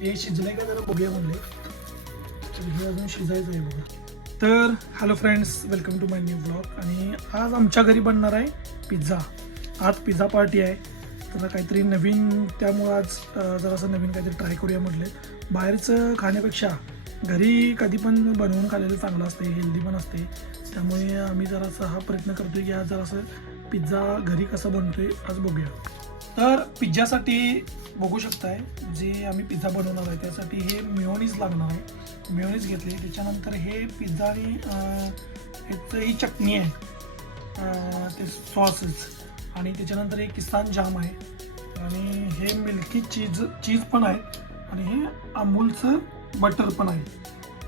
हे शिजलंय का जरा बघूया म्हणले. तर हे अजून शिजायचं आहे बघा. तर hello friends welcome to my new blog आणि आज आमच्या घरी बनणार आहे पिझ्झा. आज पिझ्झा पार्टी आहे. तर काहीतरी नवीन त्यामुळं आज जरासं नवीन काहीतरी ट्राय करूया म्हटले. बाहेरचं खाण्यापेक्षा घरी कधी पण बनवून खाल्लेलं चांगलं असते हेल्दी पण असते. त्यामुळे आम्ही जरासा हा प्रयत्न करतोय की आज जरासं पिझ्झा घरी कसं बनतोय आज बघूया. तर पिझ्झासाठी बघू शकताय जे आम्ही पिझ्झा बनवणार आहे त्यासाठी हे मिओनीज लागणार आहे. मिओनीज घेतली त्याच्यानंतर हे पिझ्झा आणि ह्याचं ही चटणी आहे. ते सॉसेस. आणि त्याच्यानंतर हे किसान जाम आहे. आणि हे मिल्की चीज चीज पण आहे. आणि हे अमूलचं बटर पण आहे.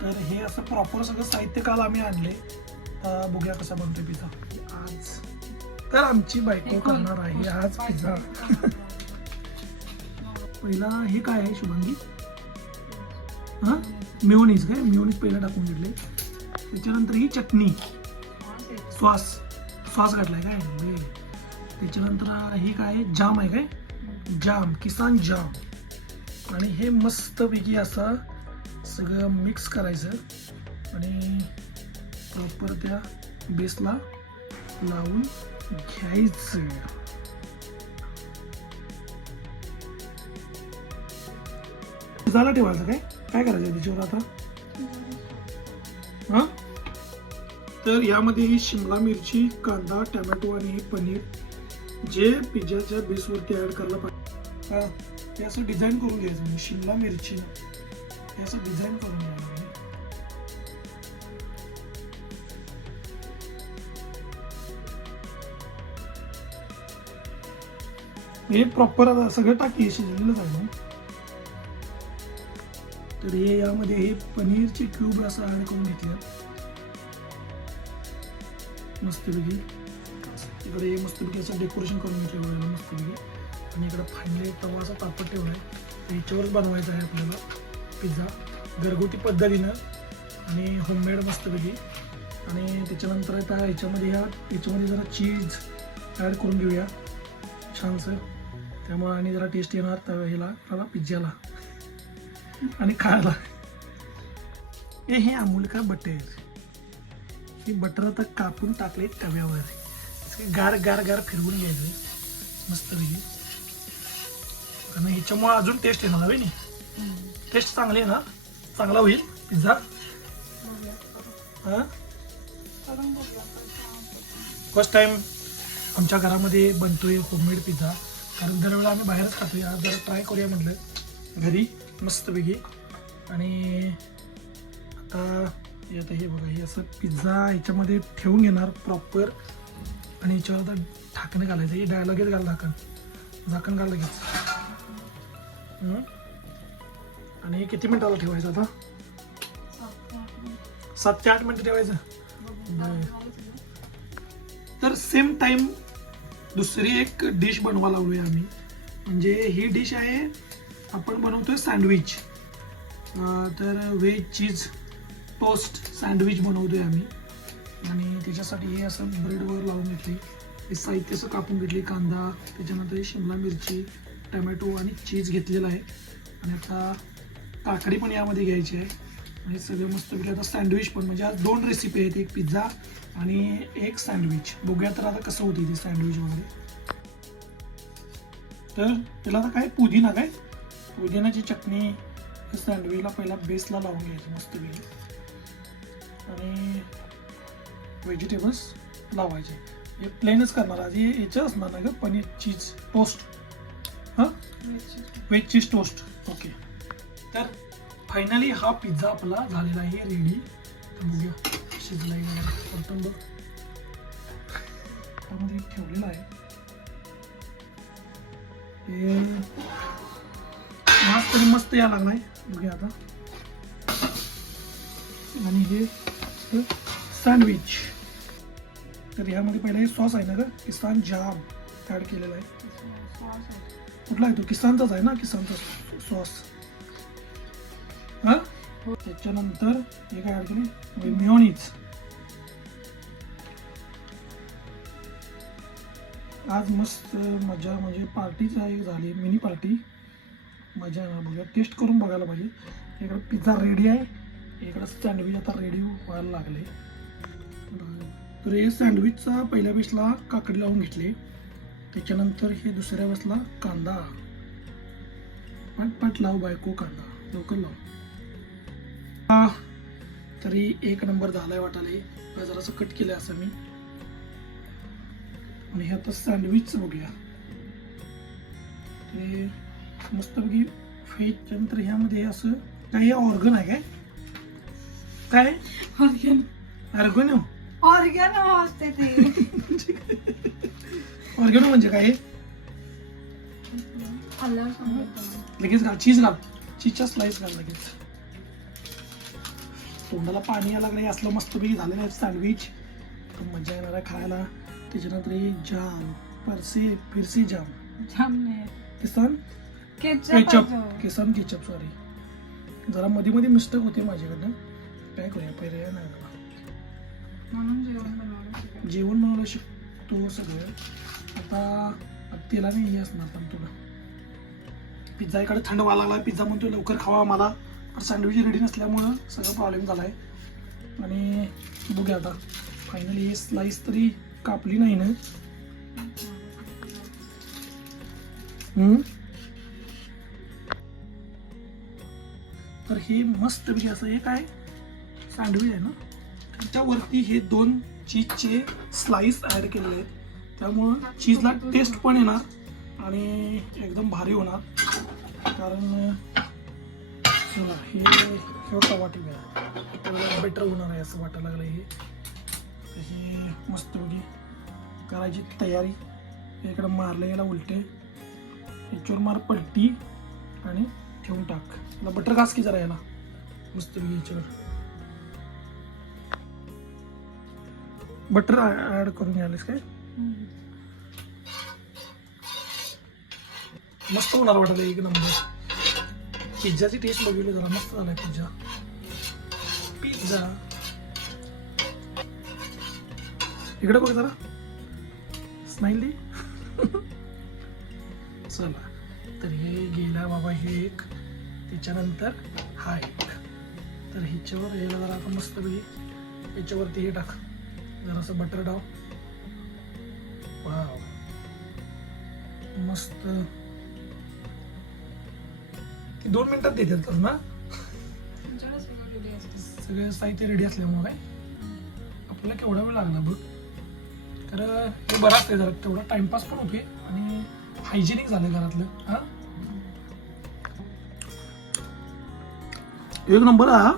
तर हे असं प्रॉपर सगळं साहित्य काल आम्ही आणले. तर बघूया कसा बनतोय पिझ्झा. तर आमची बायको करणार आहे आज पिझ्झा. पहिला हे काय आहे शुभांगी? हां? मिओनीज काय? मिओनीज पहिला टाकून घेतले. त्याच्यानंतर ही चटणी. सॉस. सॉस घातलाय काय. त्याच्यानंतर ही काय आहे? जाम आहे काय? जाम. किसान जाम. आणि हे मस्तपैकी असं सगळं मिक्स करायचं. आणि प्रॉपर त्या बेसला लावून घ्यायचं झाला ठेवायचं काय काय करायचं त्याच्यावर आता? हा? तर यामध्ये ही शिमला मिरची कांदा टोमॅटो आणि हे पनीर जे पिझ्झाच्या बेसवरती ऍड करायला पाहिजे. हा असं डिझाईन करून घ्यायचं म्हणजे शिमला मिरची. असं डिझाईन करून घ्यायला हे प्रॉपर आता सगळं टाकी शिजलेलंच आहे तर हे यामध्ये हे पनीरचे क्यूब असं ऍड करून घेतले. मस्तपैकी. इकडे मस्तपैकी असं डेकोरेशन करून घेतलं मस्तपैकी. आणि इकडे फायनली तवा असा तापत ठेवला आहे याच्यावरच बनवायचा आहे आपल्याला पिझ्झा घरगुती पद्धतीनं. आणि होममेड मस्तपैकी. आणि त्याच्यानंतर आता ह्याच्यामध्ये ह्या याच्यामध्ये जरा चीज ॲड करून घेऊया. छानसं. त्यामुळे आणि जरा टेस्ट येणार तर ह्याला त्याला पिझ्झाला आणि खायला. हे हे अमूल का बटर? हे बटर आता कापून टाकले तव्यावर. गार गार गार फिरवून घ्यायचं. मस्त आणि ह्याच्यामुळे अजून टेस्ट येणार हवे नाही टेस्ट चांगली आहे ना? चांगला होईल पिझ्झा? हां? फर्स्ट टाइम आमच्या घरामध्ये बनतोय होममेड पिझ्झा कारण दरवेळेला आम्ही बाहेरच खातोय. आज जरा ट्राय करूया म्हटलं. घरी मस्तपैकी. आणि आता हे आता हे बघा हे असं पिझ्झा ह्याच्यामध्ये ठेवून घेणार प्रॉपर आणि ह्याच्यावर आता ढाकणं घालायचं. हे डा लगेच घाल झाकण. झाकण घाल लगेच? आणि हे किती मिनिटाला ठेवायचं आता? सात ते आठ मिनिटं ठेवायचं. तर सेम टाइम दुसरी एक डिश बनवा लावूया आम्ही. म्हणजे ही डिश आहे आपण बनवतोय सँडविच. तर व्हेज चीज टोस्ट सँडविच बनवतोय आम्ही. आणि त्याच्यासाठी हे असं ब्रेडवर लावून घेतली हे साहित्य असं कापून घेतली कांदा त्याच्यानंतर हे शिमला मिरची टमॅटो आणि चीज घेतलेलं आहे. आणि आता काकडी पण यामध्ये घ्यायची आहे. आणि सगळं मस्तपैकी आता सँडविच पण म्हणजे आज दोन रेसिपी आहेत एक पिझ्झा आणि एक सँडविच बघूया तर आता कसं होती ती सँडविच वगैरे. तर त्याला आता काय पुदिना काय? पुदिनाची चटणी सँडविचला पहिला बेसला लावून घ्यायची मस्तपैकी आणि व्हेजिटेबल्स लावायचे. हे प्लेनच करणार आज हे याचं असणार ना ग पनीर चीज टोस्ट हां? Veg cheese toast okay finally हा पिझ्झा आपला झालेला आहे रेडी तर बघूया. शिजलाय वगैरे परतून बघ. त्यामध्ये ठेवलेला आहे. मस्त तरी मस्त या लागलाय. बघूया आता. आणि हे सँडविच तर यामध्ये पहिला हे सॉस आहे ना ग? किसान जाम ॲड केलेला आहे. कुठला आहे तो? किसानचाच आहे ना? किसानचा सॉस त्याच्यानंतर हे काय ॲड केले मिओनीज आज मस्त मजा म्हणजे पार्टीच एक झाली मिनी पार्टी. मजा येणार बघा टेस्ट करून बघायला पाहिजे. इकडं पिझ्झा रेडी आहे. इकडं सँडविच आता रेडी व्हायला लागले. तर हे सँडविचचा पहिल्या बेसला काकडी लावून घेतले. त्याच्यानंतर हे दुसऱ्या बेसला कांदा. पट पट लाव बायको कांदा. लवकर लाव. तरी एक नंबर झालाय वाटाले जरासं कट केलंय असं मी. आणि हे आता सँडविच बघूया. ते मस्तपैकी फेज त्यानंतर ह्यामध्ये असं काही ऑर्गन आहे काय? काय? ऑर्गॅन ऑर्गन ऑर्गॅन असते ते. ऑर्गॅनो म्हणजे काय हे? लगेच घाल चीज घाल. चीजच्या स्लाइस घाल लगेच. तोंडाला पाणी यायला लागलं असलं मस्तपैकी झालेलं आहे सँडविच मजा येणार आहे खायला. त्याच्यानंतर हे जाम परसे फिरसी जाम जाम नाही Kisan? Ketchup ketchup Kisan ketchup sorry जरा मध्ये मध्ये मिस्टेक होते माझ्याकडनं. काय करूया पर्याय नाही मला जेवण बनवलं शिकतो सगळं. आता तेलाने हे असणार पण तुला. पिझ्झा इकडे थंड व्हायला लागला. पिझ्झा म्हणतो लवकर खावा मला पण सँडविच रेडी नसल्यामुळं सगळं प्रॉब्लेम झाला आहे आणि बघूया आता. फायनली हे स्लाईस तरी कापली नाही ना. हम्म? तर हे मस्त म्हणजे असं हे काय सँडविच आहे ना. त्याच्यावरती हे दोन चीजचे स्लाईस ॲड केलेले आहेत. त्यामुळं चीजला टेस्ट पण येणार आणि एकदम भारी होणार. कारण चला हे टिव्या बेटर होणार आहे असं वाटायला लागलं हे. तर हे मस्तपैकी करायची तयारी. इकडं मारलं याला उलटे. याच्यावर मार पलटी आणि ठेवून टाक. याला बटर घास की जरा याला. मस्तपैकी याच्यावर. बटर ऍड करून घ्यायलास काय. मस्त होणार वाटलं एक नंबर पिझ्झाची टेस्ट बघितली जरा मस्त झालाय पिझ्झा. पिझ्झा. इकडे बघ जरा. स्माइल दे. चला. तर हे गेला बाबा हे एक. त्याच्यानंतर हा एक. तर ह्याच्यावर याला जरा आता मस्त बी याच्यावरती हे टाक. जरासं बटर डाव वाव मस्त. ते दोन मिनिटात देतात तर ना? सगळं साहित्य रेडी असल्यामुळे आपल्याला केवढा वेळ लागला बघ. तर हे बरं असते जरा तेवढा टाइमपास पण होते आणि हायजेनिक झालं घरातलं. हा? एक नंबर हा.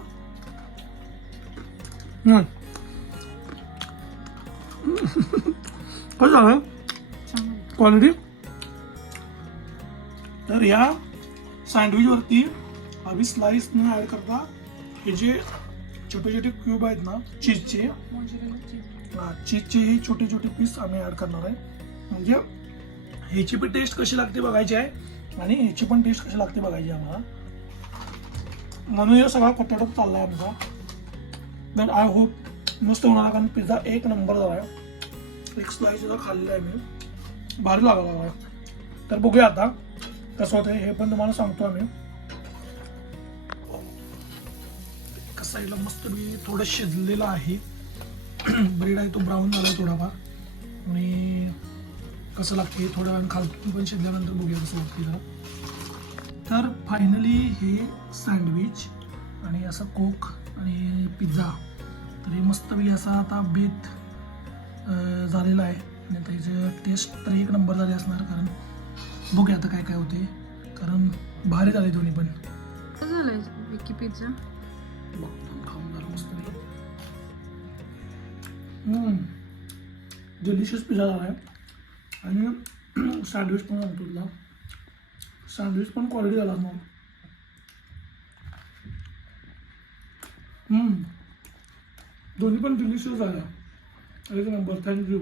कसं झालं. क्वालिटी तर या. सँडविचवरती आम्ही स्लाइस न ॲड करता हे जे छोटे छोटे क्यूब आहेत ना चीजचे हां चीजचे हे छोटे छोटे पीस आम्ही ॲड करणार आहे. म्हणजे ह्याची पण टेस्ट कशी लागते बघायची आहे आणि ह्याची पण टेस्ट कशी लागते बघायची आहे आम्हाला. म्हणून हे सगळा कटडत चालला आहे आमचा. तर आय होप मस्त होणार कारण पिझ्झा एक नंबर झाला आहे. एक स्लाइस सुद्धा खाल्लेला आहे मी. भारी लागला तर बघूया आता. कसं होतं हे पण तुम्हाला सांगतो आम्ही. एका साईडला मस्त मी थोडं शिजलेलं आहे. ब्रेड आहे तो ब्राऊन झाला थोडाफार. आणि कसं लागते थोडं वेळ खालतून पण शिजल्यानंतर बघूया कसं लागते जरा. तर फायनली हे सँडविच आणि असं कोक आणि पिझ्झा तर हे मस्तपैकी असा आता बेत झालेला आहे. आणि त्याचं टेस्ट तर एक नंबर झाले असणार कारण बघूया आता काय काय होते कारण भारी झाले दोन्ही पण. झालंय विकी पिझ्झा खाऊन झालं मस्तपैकी डिलिशियस पिझ्झा झाला आहे. आणि सँडविच पण आणतो तुला. सँडविच पण क्वालिटी झाला मग. दोन्ही पण डिलिशियस झाल्या. एक नंबर थँक्यू